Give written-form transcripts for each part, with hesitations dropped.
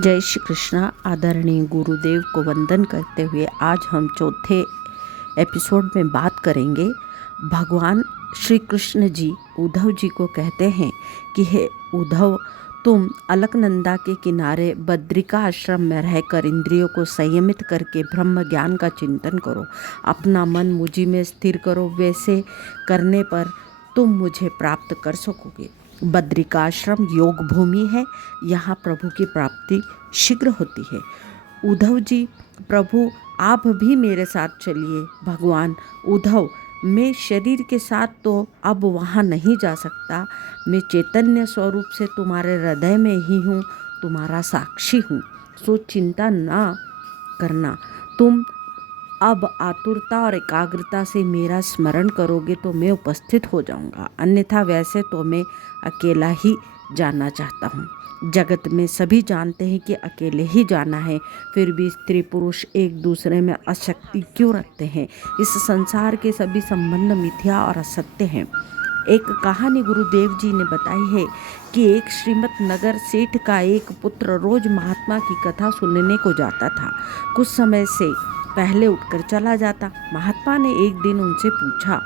जय श्री कृष्णा। आदरणीय गुरुदेव को वंदन करते हुए आज हम चौथे एपिसोड में बात करेंगे। भगवान श्री कृष्ण जी उद्धव जी को कहते हैं कि हे उद्धव, तुम अलकनंदा के किनारे बद्रिका आश्रम में रहकर इंद्रियों को संयमित करके ब्रह्म ज्ञान का चिंतन करो। अपना मन मुझी में स्थिर करो। वैसे करने पर तुम मुझे प्राप्त कर सकोगे। बद्रिका आश्रम योग भूमि है। यहाँ प्रभु की प्राप्ति शीघ्र होती है। उद्धव जी, प्रभु आप भी मेरे साथ चलिए। भगवान उद्धव, मैं शरीर के साथ तो अब वहाँ नहीं जा सकता। मैं चैतन्य स्वरूप से तुम्हारे हृदय में ही हूँ, तुम्हारा साक्षी हूँ। सो चिंता ना करना। तुम अब आतुरता और एकाग्रता से मेरा स्मरण करोगे तो मैं उपस्थित हो जाऊंगा, अन्यथा वैसे तो मैं अकेला ही जाना चाहता हूँ। जगत में सभी जानते हैं कि अकेले ही जाना है, फिर भी स्त्री पुरुष एक दूसरे में आसक्ति क्यों रखते हैं? इस संसार के सभी संबंध मिथ्या और असत्य हैं। एक कहानी गुरुदेव जी ने बताई है कि एक श्रीमत नगर सेठ का एक पुत्र रोज महात्मा की कथा सुनने को जाता था। कुछ समय से पहले उठकर चला जाता। महात्मा ने एक दिन उनसे पूछा,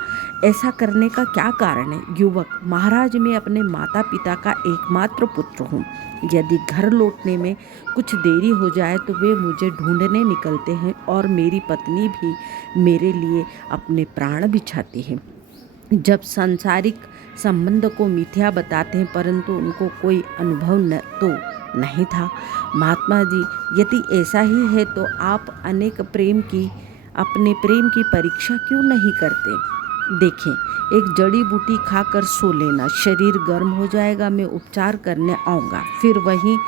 ऐसा करने का क्या कारण है? युवक, महाराज, मैं अपने माता पिता का एकमात्र पुत्र हूँ। यदि घर लौटने में कुछ देरी हो जाए तो वे मुझे ढूंढने निकलते हैं और मेरी पत्नी भी मेरे लिए अपने प्राण बिछाती है। जब सांसारिक संबंध को मिथ्या बताते हैं, परंतु उनको कोई अनुभव तो नहीं था। महात्मा जी, यदि ऐसा ही है तो आप अपने प्रेम की परीक्षा क्यों नहीं करते? देखें, एक जड़ी बूटी खाकर सो लेना, शरीर गर्म हो जाएगा, मैं उपचार करने आऊँगा, फिर वहीं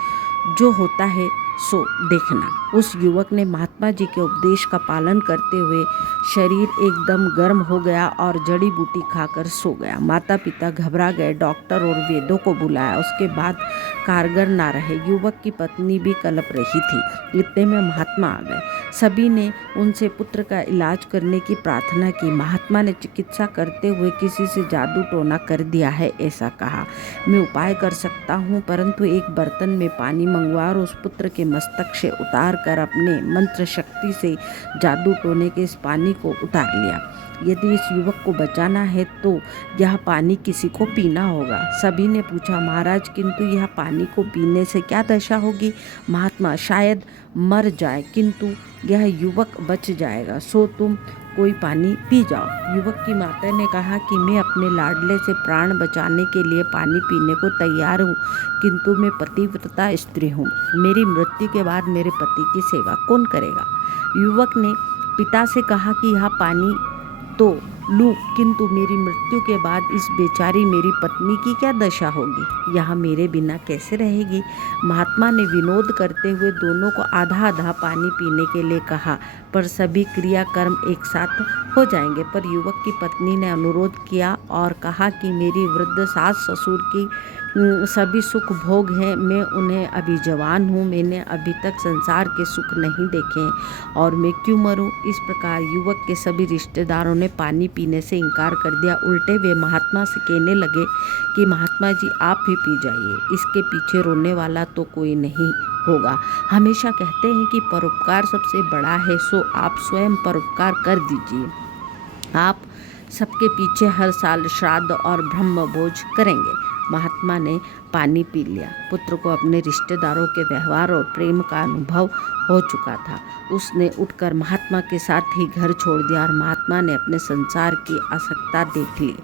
जो होता है सो देखना। उस युवक ने महात्मा जी के उपदेश का पालन करते हुए शरीर एकदम गर्म हो गया और जड़ी बूटी खाकर सो गया। माता पिता घबरा गए, डॉक्टर और वैद्यों को बुलाया, उसके बाद कारगर ना रहे। युवक की पत्नी भी कलप रही थी। इतने में महात्मा आ गए। सभी ने उनसे पुत्र का इलाज करने की प्रार्थना की। महात्मा ने चिकित्सा करते हुए किसी से जादू टोना कर दिया है ऐसा कहा। मैं उपाय कर सकता हूँ, परंतु एक बर्तन में पानी मंगवा और उस पुत्र के मस्तक से उतार कर अपने मंत्र शक्ति से जादू टोने के इस पानी को उतार लिया। यदि इस युवक को बचाना है तो यह पानी किसी को पीना होगा। सभी ने पूछा, महाराज, किंतु यह पानी को पीने से क्या दशा होगी? महात्मा, शायद मर जाए, किंतु यह युवक बच जाएगा, सो तुम कोई पानी पी जाओ। युवक की माता ने कहा कि मैं अपने लाडले से प्राण बचाने के लिए पानी पीने को तैयार हूँ, किंतु मैं पतिव्रता स्त्री हूँ। मेरी मृत्यु के बाद मेरे पति की सेवा कौन करेगा? युवक ने पिता से कहा कि यह पानी तो लूँ, किंतु मेरी मृत्यु के बाद इस बेचारी मेरी पत्नी की क्या दशा होगी? यहाँ मेरे बिना कैसे रहेगी? महात्मा ने विनोद करते हुए दोनों को आधा आधा पानी पीने के लिए कहा, पर सभी क्रियाकर्म एक साथ हो जाएंगे। पर युवक की पत्नी ने अनुरोध किया और कहा कि मेरी वृद्ध सास ससुर की सभी सुख भोग हैं, मैं उन्हें अभी जवान हूँ, मैंने अभी तक संसार के सुख नहीं देखे हैं और मैं क्यों मरूँ? इस प्रकार युवक के सभी रिश्तेदारों ने पानी पीने से इनकार कर दिया। उल्टे वे महात्मा से कहने लगे कि महात्मा जी, आप ही पी जाइए, इसके पीछे रोने वाला तो कोई नहीं होगा। हमेशा कहते हैं कि परोपकार सबसे बड़ा है, सो आप स्वयं परोपकार कर दीजिए। आप सबके पीछे हर साल श्राद्ध और ब्रह्म भोज करेंगे। महात्मा ने पानी पी लिया। पुत्र को अपने रिश्तेदारों के व्यवहार और प्रेम का अनुभव हो चुका था। उसने उठकर महात्मा के साथ ही घर छोड़ दिया और महात्मा ने अपने संसार की आसक्ता देख ली,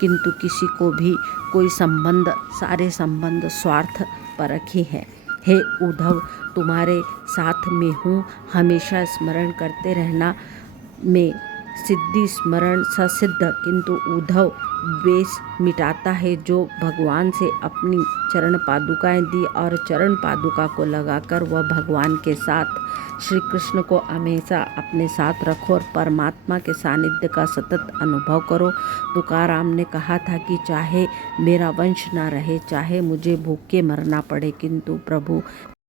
किंतु किसी को भी कोई संबंध, सारे संबंध स्वार्थ परख ही है। हे उद्धव, तुम्हारे साथ में हूँ, हमेशा स्मरण करते रहना। मैं सिद्धि स्मरण ससिद्ध, किंतु उद्धव द्वेष मिटाता है जो भगवान से अपनी चरण पादुकाएं दी और चरण पादुका को लगाकर वह भगवान के साथ श्री कृष्ण को हमेशा अपने साथ रखो और परमात्मा के सानिध्य का सतत अनुभव करो। तुकाराम ने कहा था कि चाहे मेरा वंश ना रहे, चाहे मुझे भूख के मरना पड़े, किंतु प्रभु